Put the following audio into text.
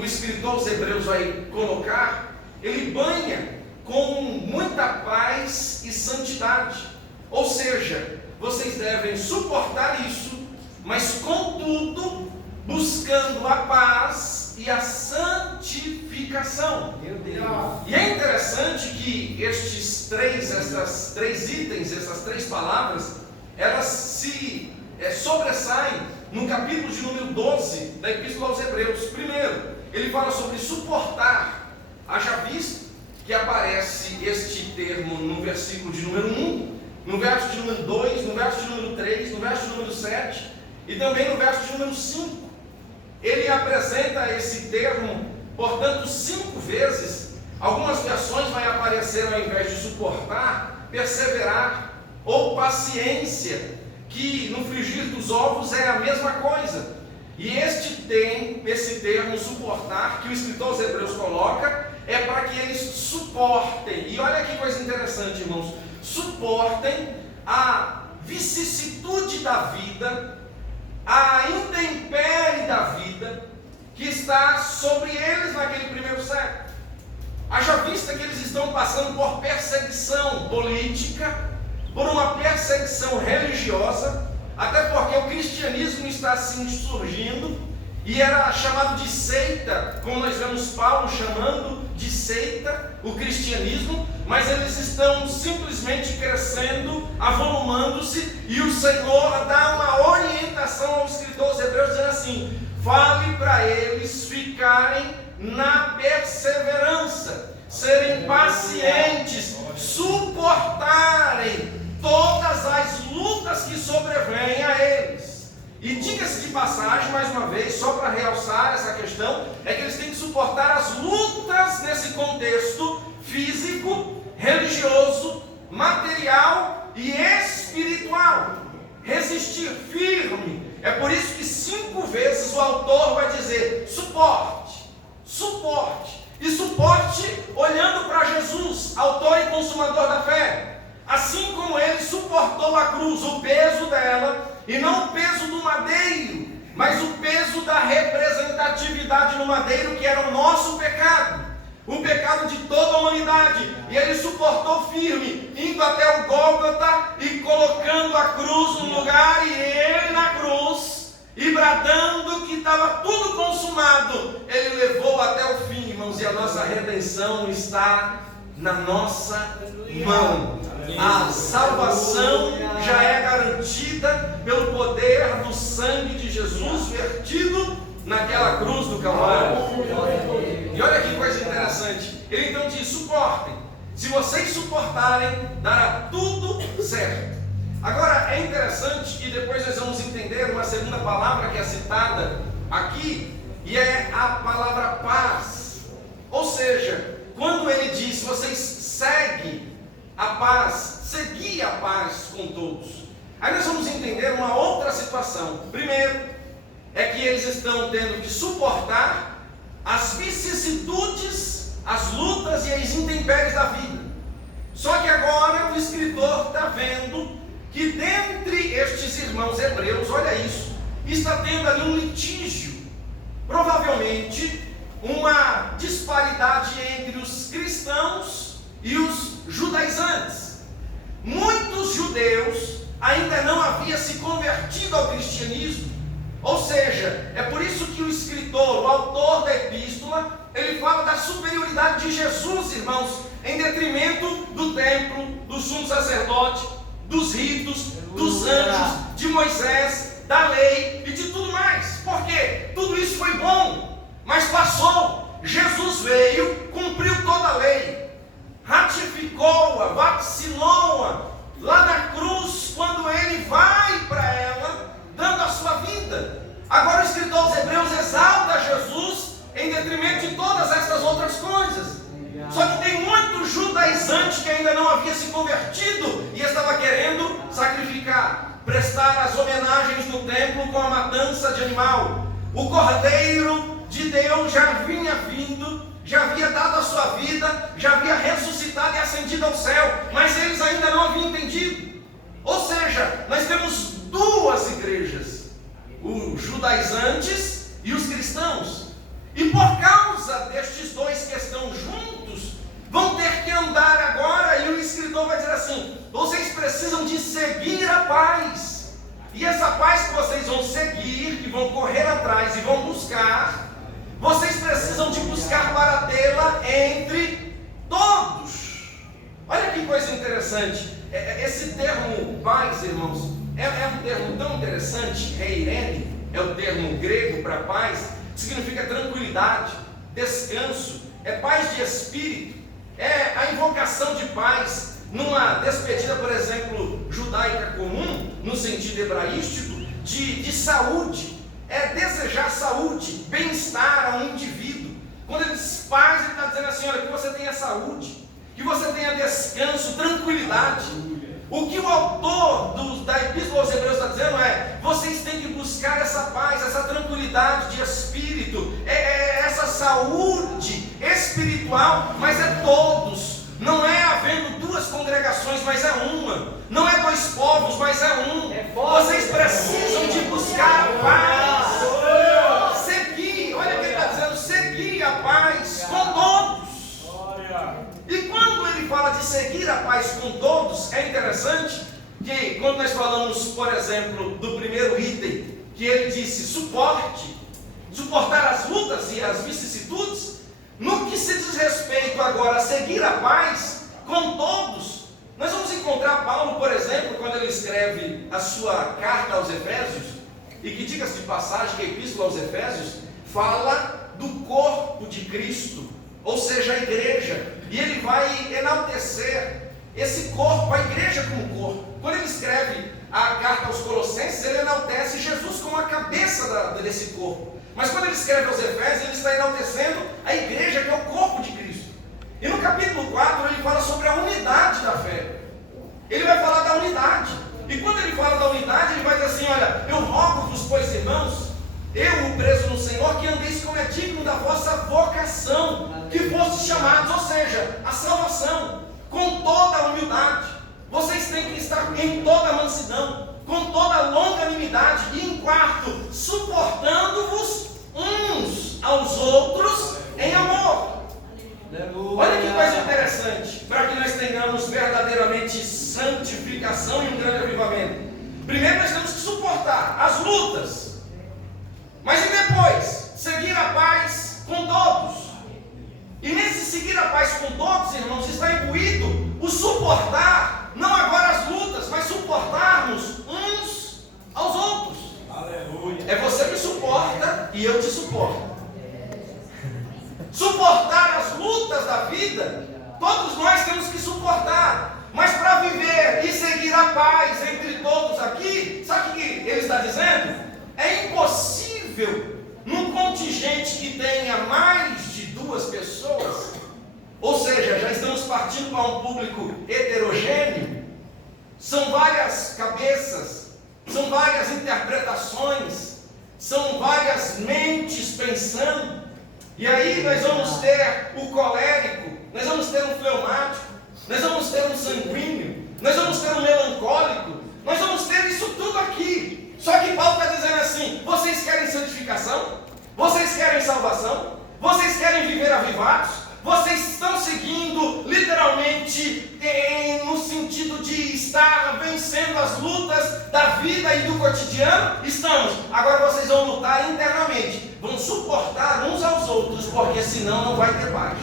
o escritor aos Hebreus vai colocar, ele banha com muita paz e santidade. Ou seja, vocês devem suportar isso, mas contudo, buscando a paz e a santificação. Meu Deus. E é interessante que essas três itens, essas três palavras, elas se sobressaem no capítulo de número 12 da Epístola aos Hebreus. Primeiro, ele fala sobre suportar. Haja visto que aparece este termo no versículo de número 1, no verso de número 2, no verso de número 3, no verso de número 7 e também no verso de número 5. Ele apresenta esse termo, portanto, 5 vezes. Algumas versões vai aparecer, ao invés de suportar, perseverar ou paciência, que no frigir dos ovos é a mesma coisa. E esse termo suportar, que o escritor aos Hebreus coloca, é para que eles suportem. E olha que coisa interessante, irmãos. Suportem a vicissitude da vida, a intempérie da vida que está sobre eles naquele primeiro século. Haja vista que eles estão passando por perseguição política, por uma perseguição religiosa, até porque o cristianismo está assim surgindo, e era chamado de seita, como nós vemos Paulo chamando de seita o cristianismo, mas eles estão simplesmente crescendo, avolumando-se, e o Senhor dá uma orientação ao escritor aos Hebreus, dizendo assim: fale para eles ficarem na perseverança, serem pacientes, suportarem todas as lutas que sobrevêm a eles. E diga-se de passagem, mais uma vez, só para realçar essa questão, é que eles têm que suportar as lutas nesse contexto físico, religioso, material e espiritual. Resistir firme. É por isso que 5 vezes o autor vai dizer: suporte, suporte. E suporte olhando para Jesus, autor e consumador da fé. Assim como ele suportou a cruz, o peso dela, e não o peso do madeiro, mas o peso da representatividade no madeiro, que era o nosso pecado, o pecado de toda a humanidade. E ele suportou firme, indo até o Gólgota e colocando a cruz no lugar, e ele na cruz, e bradando que estava tudo consumado, ele levou até o fim, irmãos, e a nossa redenção está na nossa mão. A salvação já é garantida pelo poder do sangue de Jesus vertido naquela cruz do Calvário. E olha que coisa interessante. Ele então diz: suportem. Se vocês suportarem, dará tudo certo. Agora é interessante que depois nós vamos entender uma segunda palavra que é citada aqui, e é a palavra paz. Ou seja, quando ele diz: se vocês seguem a paz, segui a paz com todos. Aí nós vamos entender uma outra situação. Primeiro, é que eles estão tendo que suportar as vicissitudes, as lutas e as intempéries da vida. Só que agora o escritor está vendo que dentre estes irmãos hebreus, olha isso, está tendo ali um litígio, provavelmente uma disparidade entre os cristãos e os judaizantes. Muitos judeus ainda não haviam se convertido ao cristianismo, ou seja, é por isso que o escritor, o autor da epístola, ele fala da superioridade de Jesus, irmãos, em detrimento do templo, do sumo sacerdote, dos ritos, dos anjos, de Moisés, da lei e de tudo mais. Por quê? Tudo isso foi bom, mas passou. Jesus veio, cumpriu toda a lei, ratificou-a, vacilou-a lá na cruz, quando ele vai para ela, dando a sua vida. Agora o escritor aos Hebreus exalta Jesus em detrimento de todas essas outras coisas. Só que tem muito judaizante que ainda não havia se convertido e estava querendo sacrificar, prestar as homenagens no templo com a matança de animal. O Cordeiro de Deus já vinha vindo, já havia dado a sua vida, já havia ressuscitado e ascendido ao céu, mas eles ainda não haviam entendido. Ou seja, nós temos duas igrejas, os judaizantes e os cristãos. E por causa autor vai dizer assim: vocês precisam de seguir a paz. E essa paz que vocês vão seguir, que vão correr atrás e vão buscar, vocês precisam de buscar para tê-la entre todos. Olha que coisa interessante. Esse termo paz, irmãos, é um termo tão interessante. Eirene é o termo grego para paz, que significa tranquilidade, descanso, é paz de espírito, é a invocação de paz numa despedida, por exemplo, judaica comum, no sentido hebraístico, de saúde, é desejar saúde, bem-estar a um indivíduo. Quando ele diz paz, ele está dizendo assim: olha, que você tenha saúde, que você tenha descanso, tranquilidade. O que o autor da Epístola aos Hebreus está dizendo é: vocês têm que buscar essa paz, essa tranquilidade de espírito, essa saúde espiritual, mas é todos. Não é havendo duas congregações, mas é uma. Não é dois povos, mas é um. Vocês precisam de buscar a paz. Seguir, olha o que ele está dizendo: seguir a paz com todos. E quando ele fala de seguir a paz com todos, é interessante que quando nós falamos, por exemplo, do primeiro item, que ele disse suportar as lutas e as vicissitudes, no que se diz respeito agora a seguir a paz com todos, nós vamos encontrar Paulo, por exemplo, quando ele escreve a sua carta aos Efésios, e que, diga-se de passagem, que a Epístola aos Efésios fala do corpo de Cristo, ou seja, a igreja, e ele vai enaltecer esse corpo, a igreja como corpo. Quando ele escreve a carta aos Colossenses, ele enaltece Jesus como a cabeça desse corpo. Mas quando ele escreve aos Efésios, ele está enaltecendo a igreja, que é o corpo de Cristo. E no capítulo 4, ele fala sobre a unidade da fé. Ele vai falar da unidade. E quando ele fala da unidade, ele vai dizer assim: olha, eu rogo-vos, pois, irmãos, eu, o preso no Senhor, que andeis como é digno da vossa vocação, que fostes chamados, ou seja, a salvação, com toda a humildade. Vocês têm que estar em toda a mansidão, com toda a longanimidade, e em quarto, suportando-vos uns aos outros em amor. Olha que coisa interessante, para que nós tenhamos verdadeiramente santificação e um grande avivamento. Primeiro nós temos que suportar as lutas, mas e depois, seguir a paz com todos. E nesse seguir a paz com todos, irmãos, está imbuído o suportar, não agora as lutas, mas suportarmos uns aos outros. Aleluia. É você que suporta e eu te suporto. Suportar as lutas da vida, todos nós temos que suportar. Mas para viver e seguir a paz entre todos aqui, sabe o que ele está dizendo? É impossível num contingente que tenha mais de 2 pessoas, ou seja, já estamos partindo para um público heterogêneo, são várias cabeças, são várias interpretações, são várias mentes pensando, e aí nós vamos ter o colérico, nós vamos ter um fleumático, nós vamos ter um sanguíneo, nós vamos ter um melancólico, nós vamos ter isso tudo aqui. Só que Paulo está dizendo assim: vocês querem santificação? Vocês querem salvação? Vocês querem viver avivados? Vocês estão seguindo literalmente no sentido de estar vencendo as lutas da vida e do cotidiano? Estamos. Agora vocês vão lutar internamente, vão suportar uns aos outros, porque senão não vai ter paz.